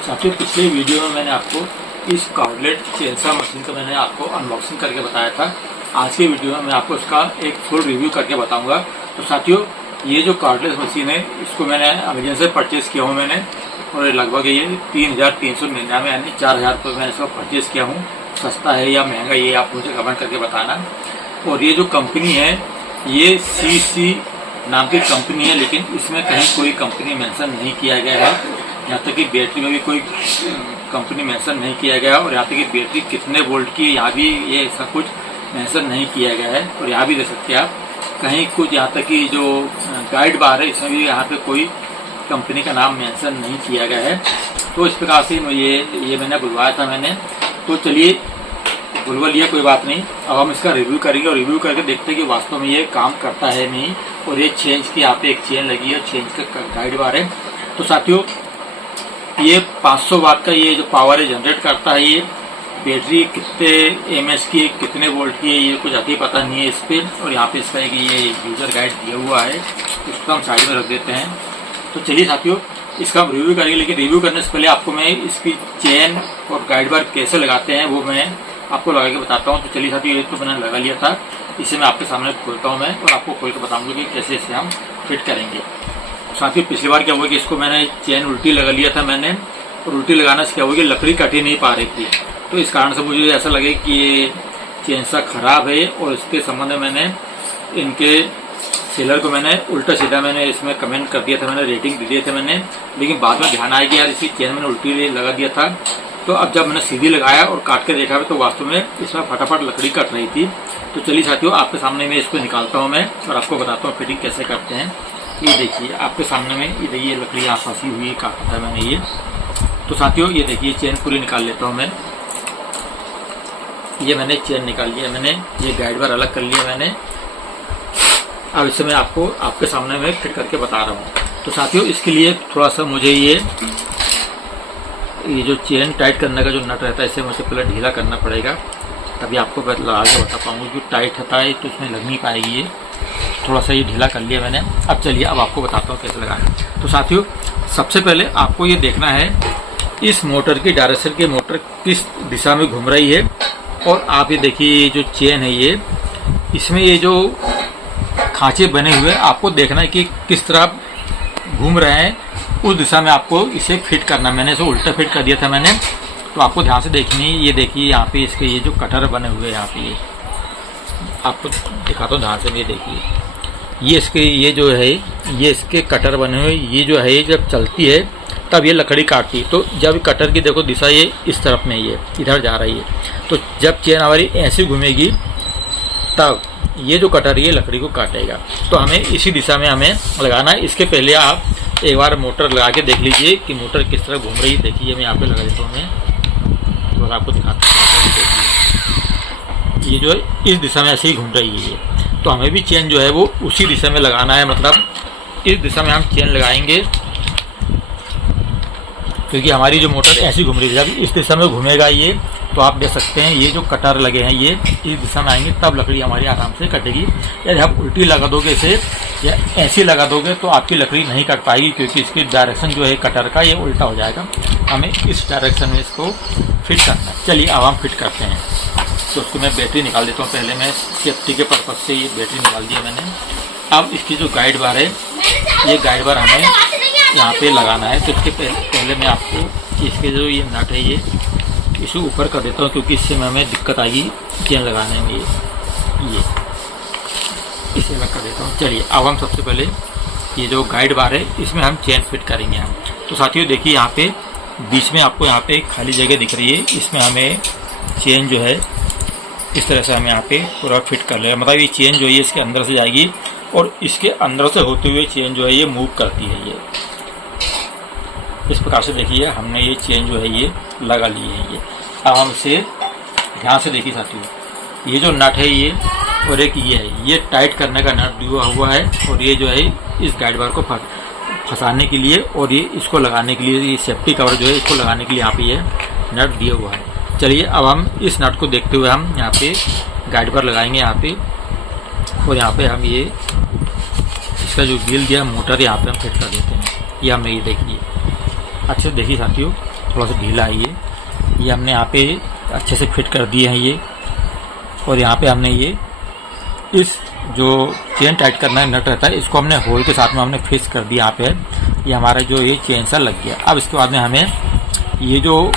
साथियों, पिछले वीडियो में मैंने आपको इस कार्डलेट चेनसा मशीन का मैंने आपको अनबॉक्सिंग करके बताया था। आज के वीडियो में मैं आपको इसका एक फुल रिव्यू करके बताऊंगा। तो साथियों, ये जो कार्डलेट मशीन है इसको मैंने अमेजन से परचेज़ किया हूँ मैंने, और लगभग ये 3,399 यानी 4,000 रुपये मैंने इसको परचेज़ किया हूँ। सस्ता है या महंगा ये आप मुझे कमेंट करके बताना। और ये जो कंपनी है ये CC नाम की कंपनी है, लेकिन इसमें कहीं कोई कंपनी मेंशन नहीं किया गया है। यहाँ तक कि बैटरी में भी कोई कंपनी मेंशन नहीं किया गया, और यहाँ तक कि बैटरी कितने वोल्ट की है यहाँ भी ये सब कुछ मेंशन नहीं किया गया है। और यहाँ भी देख सकते हैं आप कहीं कुछ, यहाँ तक कि जो गाइड बार है इसमें भी यहाँ पे कोई कंपनी का नाम मेंशन नहीं किया गया है। तो इस प्रकार से ये मैंने बुलवाया था मैंने। तो चलिए, बुलवा लिया, कोई बात नहीं। अब हम इसका रिव्यू करेंगे और रिव्यू करके देखते हैं कि वास्तव में ये काम करता है नहीं। और ये चेंज की यहाँ पे एक चेन लगी है, चेंज का गाइड बार है। तो साथियों, ये 500 वाट का ये जो पावर है जनरेट करता है। ये बैटरी कितने एमएच की, कितने वोल्ट की है ये कुछ अति पता नहीं है इस पर। और यहाँ पे इसका एक ये यूजर गाइड दिया हुआ है, इसको हम साइड में रख देते हैं। तो चलिए साथियों, इसका हम रिव्यू करेंगे, लेकिन रिव्यू करने से पहले आपको मैं इसकी चेन और गाइड बार कैसे लगाते हैं वो मैं आपको लगा के बताता हूँ। तो चलिए साथियों, ये तो मैंने लगा लिया था, इसे मैं आपके सामने खोलता हूँ मैं, और आपको खोल के बताऊँगा कि कैसे इसे हम फिट करेंगे। साथियों, पिछली बार क्या हुआ कि इसको मैंने चेन उल्टी लगा लिया था मैंने, और उल्टी लगाने से क्या हुआ कि लकड़ी कट ही नहीं पा रही थी। तो इस कारण से मुझे ऐसा लगे कि ये चेन सा खराब है, और इसके संबंध में मैंने इनके सेलर को मैंने उल्टा सीधा मैंने इसमें कमेंट कर दिया था, मैंने रेटिंग दे दिए थे मैंने। लेकिन बाद में ध्यान आया कि यार इसकी चेन मैंने उल्टी लगा दिया था। तो अब जब मैंने सीधी लगाया और काट के देखा तो वास्तव में इसमें फटाफट लकड़ी कट रही थी। तो चलिए साथियों, आपके सामने मैं इसको निकालता हूँ मैं, और आपको बताता हूँ फिटिंग कैसे करते हैं। ये देखिए आपके सामने में, ये देखिए लकड़ी यहाँ फंसी हुई है, काटा है मैंने ये। तो साथियों, ये देखिए चेन पूरी निकाल लेता हूँ मैं। ये मैंने चेन निकाल लिया मैंने, ये गाइड बार अलग कर लिया मैंने। अब इसे मैं आपको आपके सामने में फिट करके बता रहा हूँ। तो साथियों, इसके लिए थोड़ा सा मुझे ये जो चेन टाइट करने का जो नट रहता है इसे मुझे पहले ढीला करना पड़ेगा, तभी आपको लगा के बता पाऊँगा। जो टाइट होता है तो इसमें लग नहीं पाएगी ये। थोड़ा सा ये ढीला कर लिया मैंने। अब चलिए, अब आपको बताता हूँ कैसे लगाना। तो साथियों, सबसे पहले आपको ये देखना है इस मोटर की डायरेक्शन की, मोटर किस दिशा में घूम रही है। और आप ये देखिए जो चेन है ये, इसमें ये जो खांचे बने हुए आपको देखना है कि किस तरह घूम रहे हैं, उस दिशा में आपको इसे फिट करना। मैंने इसे उल्टा फिट कर दिया था मैंने, तो आपको ध्यान से देखनी है। ये देखिए यहाँ पे इसके ये जो कटर बने हुए हैं यहाँ पे, ये आपको दिखाता हूँ ध्यान से। ये देखिए ये इसके ये जो है ये इसके कटर बने हुए, ये जो है जब चलती है तब ये लकड़ी काटती है। तो जब कटर की देखो दिशा ये इस तरफ में, ये इधर जा रही है, तो जब चेन हमारी ऐसी घूमेगी तब ये जो कटर ये लकड़ी को काटेगा। तो हमें इसी दिशा में हमें लगाना है। इसके पहले आप एक बार मोटर लगा के देख लीजिए कि मोटर किस तरह घूम रही है। देखिए मैं यहाँ पे लगा देता हूँ मैं, तो आपको दिखाता हूँ। देखिए ये जो है इस दिशा में ऐसे ही घूम रही है ये। तो हमें भी चेन जो है वो उसी दिशा में लगाना है, मतलब इस दिशा में हम चेन लगाएंगे, क्योंकि हमारी जो मोटर ऐसी घूम रही है। जब इस दिशा में घूमेगा ये, तो आप देख सकते हैं ये जो कटर लगे हैं ये इस दिशा में आएंगे, तब लकड़ी हमारी आराम से कटेगी। यदि आप उल्टी लगा दोगे इसे या ऐसी लगा दोगे तो आपकी लकड़ी नहीं कट पाएगी, क्योंकि इसकी डायरेक्शन जो है कटर का ये उल्टा हो जाएगा। हमें इस डायरेक्शन में इसको फिट करना है। चलिए अब हम फिट करते हैं। तो उसको मैं बैटरी निकाल देता हूँ। पहले मैं सेफ्टी के पर्पज़ से ये बैटरी निकाल दिया मैंने। अब इसकी जो गाइड बार है, ये गाइड बार हमें यहाँ पे लगाना है। तो इसके पहले मैं आपको इसके जो ये नट है ये इसे ऊपर कर देता हूँ, क्योंकि इससे हमें दिक्कत आएगी चेन लगाने में। ये इसे मैं कर देता हूँ। चलिए अब हम सबसे पहले ये जो गाइड बार है इसमें हम चेन फिट करेंगे हम। तो साथियों देखिए यहाँ पे बीच में आपको यहाँ पे खाली जगह दिख रही है, इसमें हमें चेन जो है इस तरह से हमें यहाँ पे पूरा फिट कर लेगा। मतलब ये चेन जो है इसके अंदर से जाएगी, और इसके अंदर से होते हुए चेन जो है ये मूव करती है। ये इस प्रकार से देखिए हमने ये चेन जो है ये लगा ली है ये। अब हम इसे ध्यान से देखिए साथियों, ये जो नट है ये और एक ये है, ये टाइट करने का नट दिया हुआ है, और ये जो है इस गाइड बार को फंसाने के लिए और ये इसको लगाने के लिए, ये सेफ्टी कवर जो है इसको लगाने के लिए यहाँ पे ये नट दिया हुआ है। चलिए अब हम इस नट को देखते हुए हम यहाँ पे गाइड बार लगाएंगे यहाँ पे, और यहाँ पे हम ये इसका जो व्हील दिया मोटर यहाँ पे हम फिट कर देते हैं। ये हमें ये देखिए अच्छे से देखिए साथियों, थोड़ा सा ढीला है ये हमने यहाँ पे अच्छे से फिट कर दिए हैं ये। और यहाँ पे हमने ये इस जो चेन टाइट करना है नट रहता है, इसको हमने होल के साथ में हमने फिक्स कर दिया। यहाँ पे ये हमारा जो ये चेन सा लग गया। अब इसके बाद में हमें ये जो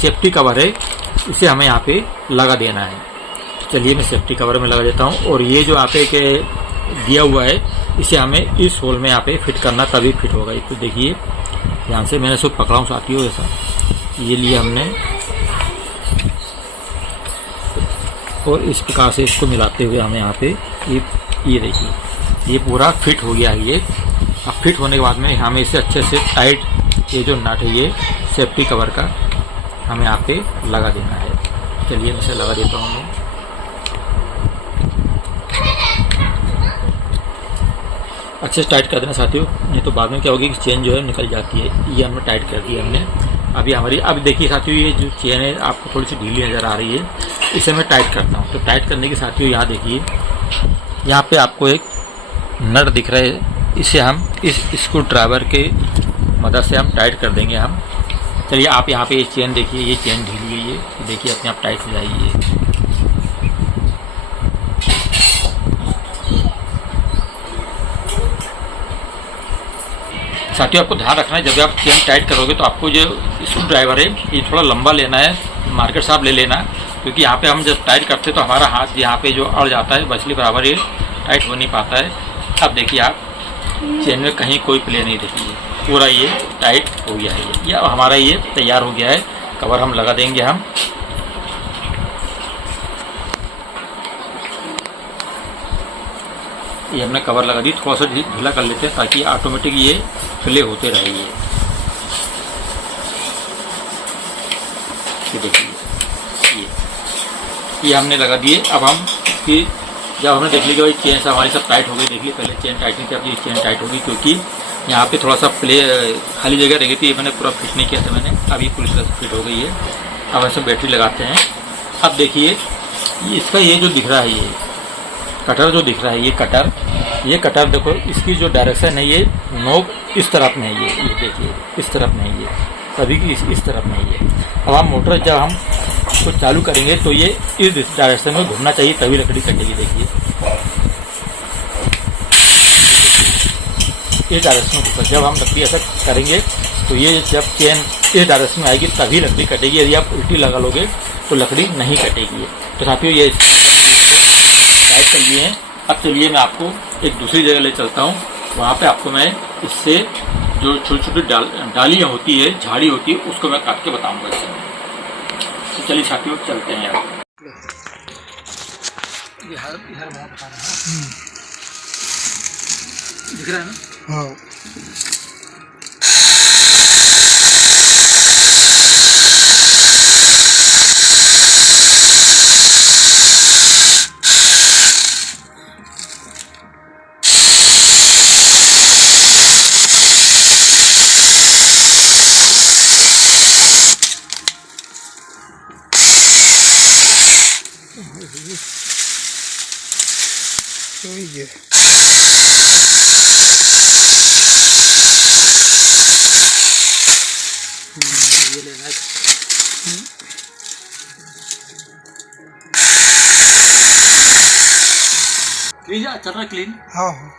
सेफ्टी कवर है इसे हमें यहाँ पे लगा देना है। चलिए मैं सेफ्टी कवर में लगा देता हूँ। और ये जो यहाँ पे के दिया हुआ है इसे हमें इस होल में यहाँ पे फिट करना, तभी फिट होगा। ये तो देखिए ध्यान से मैंने सब पकड़ा हूँ साथियों, ऐसा ये लिए हमने और इस प्रकार से इसको मिलाते हुए हमें यहाँ पे ये देखिए ये पूरा फिट हो गया है ये। अब फिट होने के बाद में हमें इसे अच्छे से टाइट ये जो नट है ये सेफ्टी कवर का हमें यहाँ पे लगा देना है। चलिए मैं इसे लगा देता हूँ। अच्छे से टाइट कर देना साथियों, नहीं तो बाद में क्या होगी कि चेन जो है निकल जाती है। ये हमने टाइट कर दिया हमने। अभी हमारी अब देखिए साथियों ये जो चेन है आपको थोड़ी सी ढीली नज़र आ रही है, इसे मैं टाइट करता हूँ। तो टाइट करने के साथियों यहाँ देखिए यहाँ पे आपको एक नट दिख रहा है, इसे हम इस स्क्रू ड्राइवर के मदद से हम टाइट कर देंगे हम। चलिए आप यहाँ पे ये चेन देखिए, ये चेन ढीली है ये देखिए अपने आप टाइट हो जाएगी ये। साथियों आपको ध्यान रखना है जब आप चेन टाइट करोगे तो आपको जो स्क्रू ड्राइवर है ये थोड़ा लंबा लेना है, मार्केट साहब ले लेना, क्योंकि यहाँ पे हम जब टाइट करते हैं तो हमारा हाथ यहाँ पे जो अड़ जाता है मछली बराबर ये टाइट हो नहीं पाता है। अब देखिए आप चेन में कहीं कोई प्ले नहीं रहती है, पूरा ये टाइट हो गया है ये हमारा ये तैयार हो गया है। कवर हम लगा देंगे हम। ये हमने कवर लगा दी, थोड़ा सा ढीला कर लेते हैं ताकि ऑटोमेटिक ये प्ले होते रहेंगे। ये देखिए ये हमने लगा दिए। अब हम कि जब हमने देख लिया कि भाई चेन से हमारी सब टाइट हो गई, देख ली पहले चेन टाइट नहीं थी, अब ये चेन टाइट हो गई क्योंकि यहाँ पे थोड़ा सा प्ले खाली जगह रह गई थी, ये मैंने पूरा फिट नहीं किया था मैंने। अब ये पूरी तरह से फिट हो गई है। अब ऐसे बैटरी लगाते हैं। अब देखिए इसका ये जो दिख रहा है ये कटर जो दिख रहा है ये कटर देखो इसकी जो डायरेक्शन है ये नोक इस तरफ में है ये देखिए इस तरफ में है ये, सभी की इस तरफ में है ये। अब हम मोटर जब हम को चालू करेंगे तो ये इस डायरेक्शन में घूमना चाहिए तभी लकड़ी कटेगी। देखिए इस डायरेक्शन में घूमकर जब हम लकड़ी ऐसा करेंगे तो ये जब चेन इस डायरेक्शन में आएगी तभी लकड़ी कटेगी। यदि आप उल्टी लगा लोगे तो लकड़ी नहीं कटेगी। तो साथियों ये टाइट कर लिए हैं। अब चलिए मैं आपको एक दूसरी जगह ले चलता हूँ, वहाँ पे आपको मैं इससे जो छोटी छोटी डालियाँ होती है, झाड़ी होती है, उसको मैं काट के बताऊँगा इससे। तो चलिए साथियों चलते हैं यार। दिख रहा है ना? हाँ। तो ये लेना है। क्लीन चल रहा है क्लीन। हाँ हाँ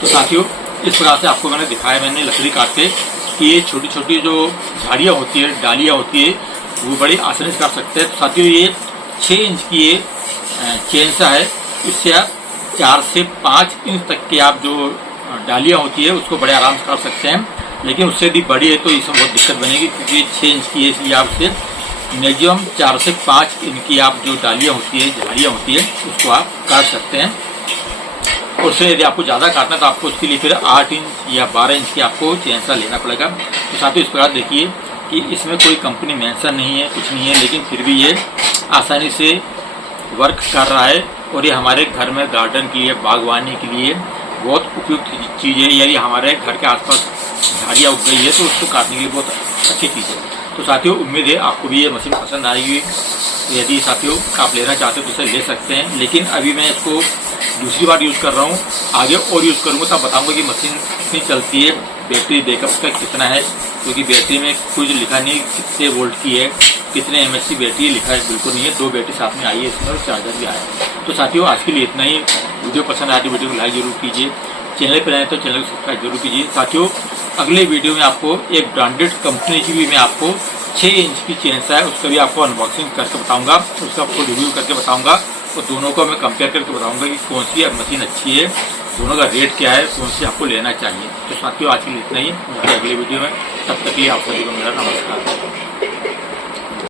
तो साथियों इस प्रकार से आपको मैंने दिखाया मैंने लकड़ी काटते कि ये छोटी छोटी जो झाड़ियाँ होती है, डालियाँ होती है, वो बड़ी आसानी से काट सकते हैं। तो साथियों ये 6 इंच की ये चेन सा है, इससे आप 4 से 5 इंच तक की आप जो डालियाँ होती है उसको बड़े आराम से काट सकते हैं। लेकिन उससे भी बड़ी है तो इसमें बहुत दिक्कत बनेगी, क्योंकि 6 इंच की है, इसलिए आप उसे मैक्सिमम 4 से 5 इनकी आप जो डालियाँ होती है, झाड़ियाँ होती है, उसको आप काट सकते हैं। उससे यदि आपको ज़्यादा काटना तो आपको उसके लिए फिर 8 इंच या 12 इंच की आपको चेंसा लेना पड़ेगा। तो साथियों इस प्रकार देखिए कि इसमें कोई कंपनी मेंशन नहीं है, कुछ नहीं है, लेकिन फिर भी ये आसानी से वर्क कर रहा है और ये हमारे घर में गार्डन के लिए, बागवानी के लिए बहुत उपयुक्त चीज़ है। यदि हमारे घर के आसपास झाड़ियाँ उग गई है तो उसको काटने के लिए बहुत अच्छी चीज़ है। तो साथियों उम्मीद है आपको भी ये मशीन पसंद आएगी। यदि साथियों आप लेना चाहते हो तो इसे ले सकते हैं, लेकिन अभी मैं इसको दूसरी बार यूज़ कर रहा हूँ, आगे और यूज़ करूँगा तब बताऊँगा कि मशीन कितनी चलती है, बैटरी बैकअप का कितना है, क्योंकि बैटरी में कुछ लिखा नहीं कितने वोल्ट की है, कितने एमएच की बैटरी लिखा है, बिल्कुल नहीं है। 2 बैटरी साथ में आई है इसमें और चार्जर भी आया है। तो साथियों आज के लिए इतना ही। वीडियो पसंद आए तो वीडियो को लाइक जरूर कीजिए, चैनल पर आए तो चैनल को सब्सक्राइब जरूर कीजिए। साथियों अगले वीडियो में आपको एक ब्रांडेड कंपनी की भी मैं आपको 6 इंच की चेंसा है उसका भी आपको अनबॉक्सिंग करके बताऊंगा, उसका आपको रिव्यू करके बताऊंगा और दोनों को मैं कंपेयर करके बताऊंगा कि कौन सी मशीन अच्छी है, दोनों का रेट क्या है, कौन सी आपको लेना चाहिए। तो साथियों आज के लिए इतना ही, अगले वीडियो में, तब तक के लिए आप सभी को मेरा नमस्कार।